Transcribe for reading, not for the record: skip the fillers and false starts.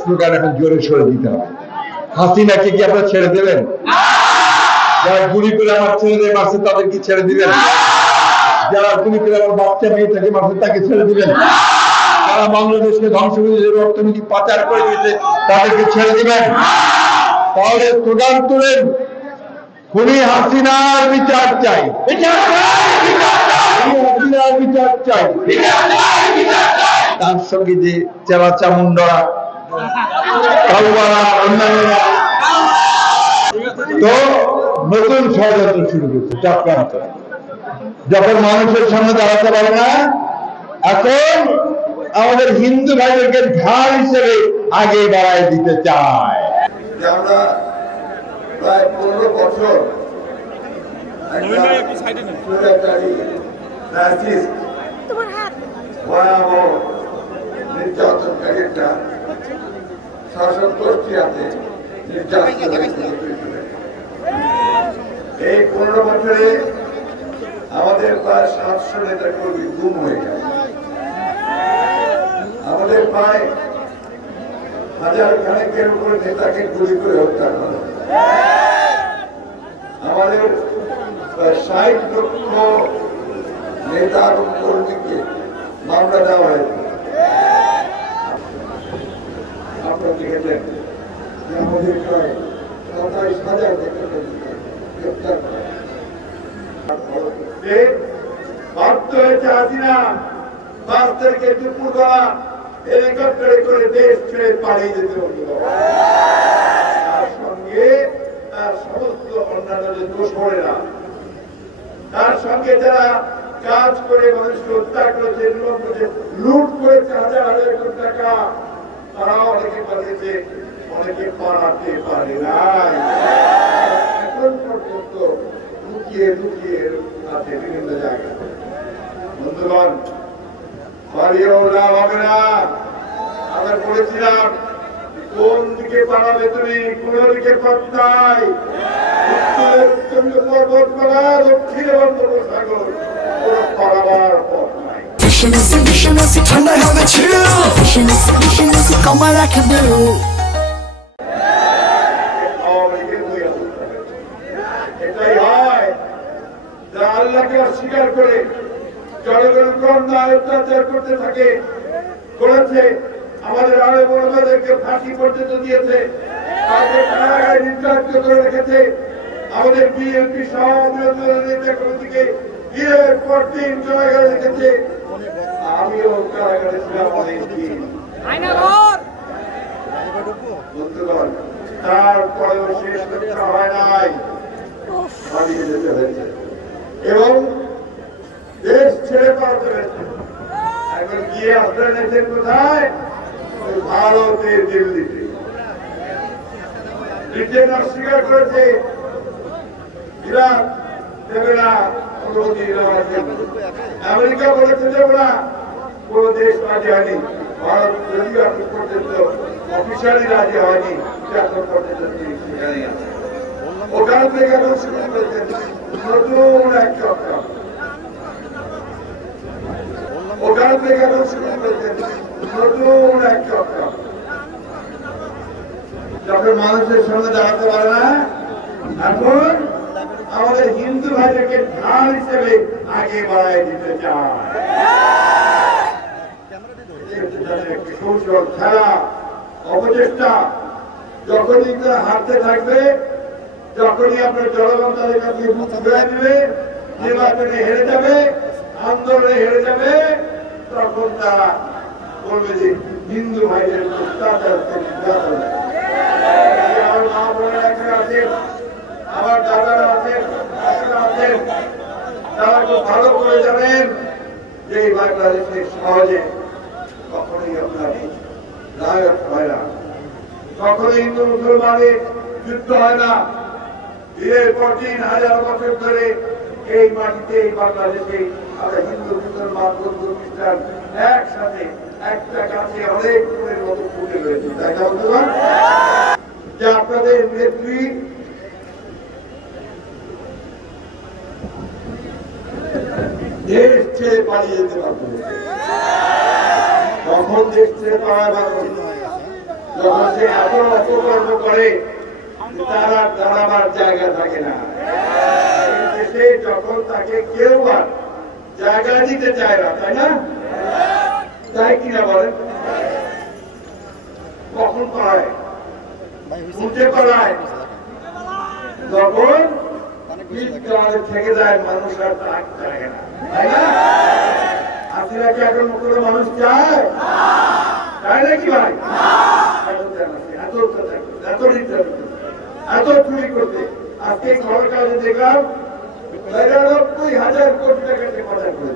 Slogan এখন জোরে সরে দিতে হবে। হাসিনাকে কি আপনারা ছেড়ে দেবেন? যারা গুলি করে আমার ছেলেদের মারছে তাদের কি ছেড়ে দিবেন? যারা গুলি করে আমার বাচ্চা মেয়েটাকে মারছে তাকে ছেড়ে দিবেন? যারা বাংলাদেশকে ধ্বংস করে অর্থনীতি পাচার করে দিয়েছে তাদেরকে ছেড়ে দিবেন? তাহলে স্লোগান তুলেন, খুনি হাসিনার বিচার চাই, হাসিনার বিচার চাই। তার সঙ্গে যে চেলা চামুন্ডরা অন্যান্যরা তো নতুন ষড়যন্ত্র শুরু করছে, চক্রান্ত। যখন মানুষের সামনে দাঁড়াতে পারে না, এখন আমাদের হিন্দু ভাইদেরকে ঢাল হিসেবে আগে বাড়ায় দিতে চায়। আমরা প্রায় 15 বছর নির্যাতনকারী একটা শাসক গোষ্ঠী আছে। এই 15 বছরে আমাদের প্রায় 700 নেতা কর্মী গুম হয়ে গেছে। আমাদের প্রায় হাজার খানেকের উপরে নেতাকে গুলি করে হত্যা করা, আমাদের প্রায় 60 লক্ষ নেতা এবং কর্মীকে মামলা দেওয়া হয়েছে। আপনারা দেখেছেন যে আমাদের প্রায় 27,000 গ্রেপ্তার করা বাধ্য হয়েছে হাসিনা 5 তারিখে দুপুরবেলা হেলিকপ্টারে করে দেশ ছেড়ে পালিয়ে যেতে হতো। তার সঙ্গে তার সমস্ত অন্যান্য যে দোষরেরা, তার সঙ্গে যারা কাজ করে মানুষকে হত্যা করেছে, লুট করেছে হাজার হাজার কোটি টাকা, তারাও অনেকে পালিয়েছে, অনেকে পালাতে পারে নাই। এখন পর্যন্ত লুকিয়ে লুকিয়ে আছে বিভিন্ন জায়গায়। বন্ধুগণ, পালিয়েও লাভ হবে না। আমরা বলেছিলাম কোন দিকে পালাবে তুমি, কোন দিকে পথ নাই। উত্তরে পর্বতমালা, দক্ষিণে বঙ্গোপসাগর, কোন পালাবার পথ নাই। এটাই হয় যারা আল্লাহকে অস্বীকার করে জনগণকে অন্যায় অত্যাচার করতে থাকে, করেছে। আমাদের আরো বড়দেরকে ফাঁসি পর্যন্ত দিয়েছে, তাদের কারাগারে নির্যাতিত করে রেখেছে। আমাদের বিএনপি সহ বিরোধী নেতা কর্মীকে দিনের পর দিন কারাগারে রেখেছে। আমিও কারাগারে ছিলাম অনেকদিন। বন্ধুগণ, তারপরেও শেষ করতে হয় নাই, পালিয়ে যেতে হয়েছে এবং দেশ ছেড়ে পালাতে হয়েছে। এখন গিয়ে আপনারা নেছেন কোথায়? ভারতের দিল্লিতে। ব্রিটেন অস্বীকার করেছে, ইরাক দেবে না অনুমতি দেওয়ার জন্য। আমেরিকা বলেছে দেব না, কোন দেশ রাজি হয়নি। ভারত যদিও এখন পর্যন্ত অফিসিয়ালি রাজি হয়নি, এখন পর্যন্ত সেখানে আছে। ওখান থেকে এখন শুরু করেছেন নতুন এক চক্র। ওখান থেকে এখন শুরু করেছেন নতুন এক চক্র। যখন মানুষের সামনে দাঁড়াতে পারে না, এখন আমাদের হিন্দু ভাইদেরকে ঢাল হিসেবে আগে বাড়ায় দিতে চায়। কৌশল, খেলা, অপচেষ্টা। যখনই তারা হারতে থাকবে, যখনই আপনার জনগণ তাদের কাছে মুখ ফিরে দিবে, নির্বাচনে হেরে যাবে, আন্দোলনে হেরে যাবে, তখন তারা বলবে যে হিন্দু ভাইদের অত্যাচার নির্যাতন। আমার মা বোনেরা এখানে আছেন, আমার দাদারা আছেন, আছেন, তারা খুব ভালো করে জানেন যে এই বাংলাদেশে সহজে কখনোই আপনার নায়ক হয় না, কখনোই হিন্দু মুসলমানের যুদ্ধ হয় না। দিনের পর দিন হাজার বছর ধরে এই মাটিতে, এই বাংলাদেশে আমরা হিন্দু মুসলমান বৌদ্ধ খ্রিস্টান একসাথে একটা গাছে অনেক ফুলের মতো ফুটে রয়েছে, তাই না বন্ধুগণ? যে আপনাদের নেত্রী দেশ ছেড়ে পালিয়ে যেতে পারবে, কখন দেশ ছেড়ে পালাবার যখন সে এত অপকর্ম করে তার আর দাঁড়াবার জায়গা থাকে না। এই দেশে যখন তাকে কেউ আর জায়গা দিতে চায় না, তাই না? তাই কিনা বলেন? কখন পায়? উঠে পালায় যখন থেকে যায়, মানুষ আর থাকে না, তাই না? হাসিনা কি এখন কোনো মানুষ চায়? চায় নাকি ভাই? এত এত চুরি করতে আজকে খবর কাগজে দেখলাম ৯৯,০০০ কোটি টাকা পাচার করে